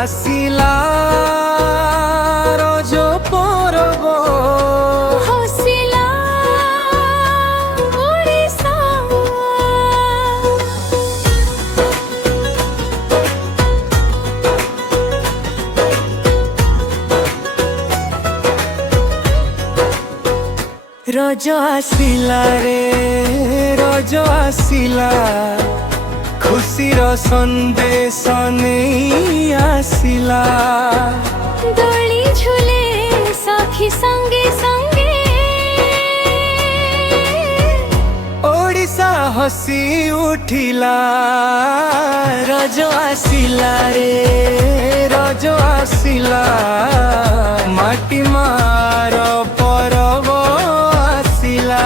आसिला रज परब हसिला ओडिशा रज आसिला रे रज आसिला खुशीर संदेश नहीं आसिला दोली झूले सखी संगे संगे ओडिशा हसी उठिला रज आसिला रे रज आसिला माटी मार परब आसिला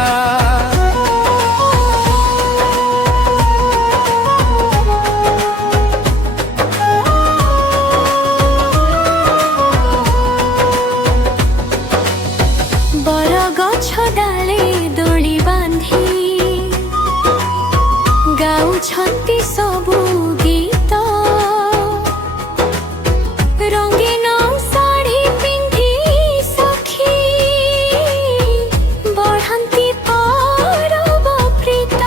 बर गछ डाले दोली बांधी गाउछन्ति सबु गीत रंगीन साड़ी पिंधी सखी बढ़न्ति परब प्रीत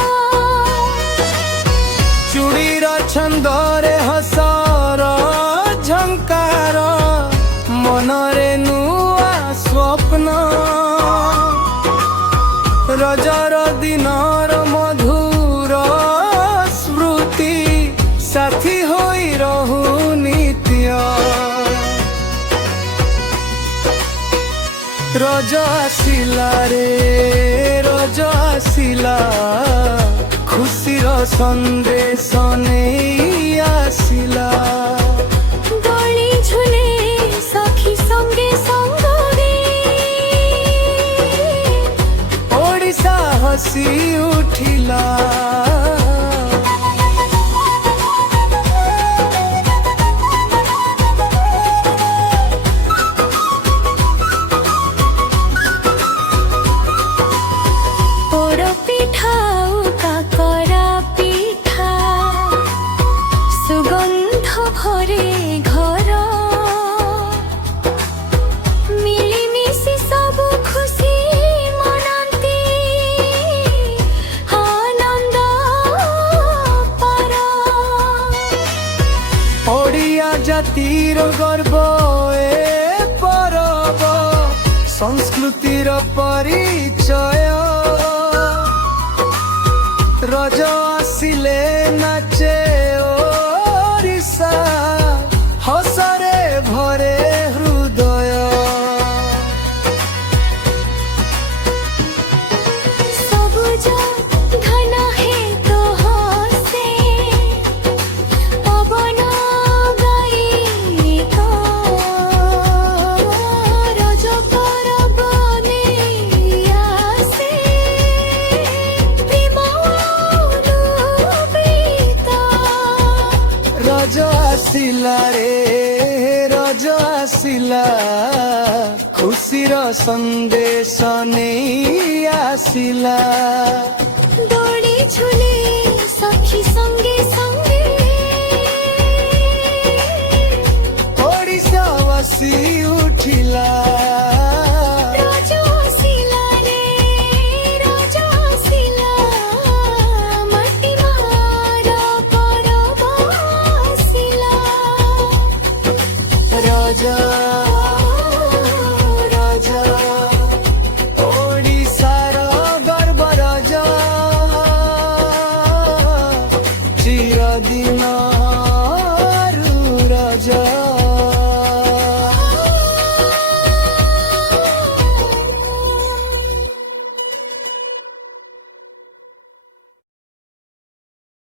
चूड़ीर छंदरे हसर झंकार मनरे नुआ स्वप्न रजर दिनर मधुर स्मृति साथी होई रहु नित्य रज आसिला रे रज आसिला खुशीर संदेश नहीं आसिला दोली झूले सखी संगे संगे ओडिशा हसी उठिला पोड़ पिठा काकरा पिठा सुगंध भरे घर मिलिमिशि सब खुशी मनाती आनंद पर ओडिया जातिर गर्व ए परब संस्कृतिर परिचय रज आसिले नाचे ओडिशा हसरे भरे हृदय सबुज घन हेतु हसे पवन गायिक रज परब नेई आसे प्रेम अनुप्रीत रज आसिला रे रज आसिला खुशीर संदेश नहीं आसिला दोली झूले सखी संगे संगे ओडिशा हसी उठिला रज आसिला रे रज आसिला माटी मार परब आसिला रज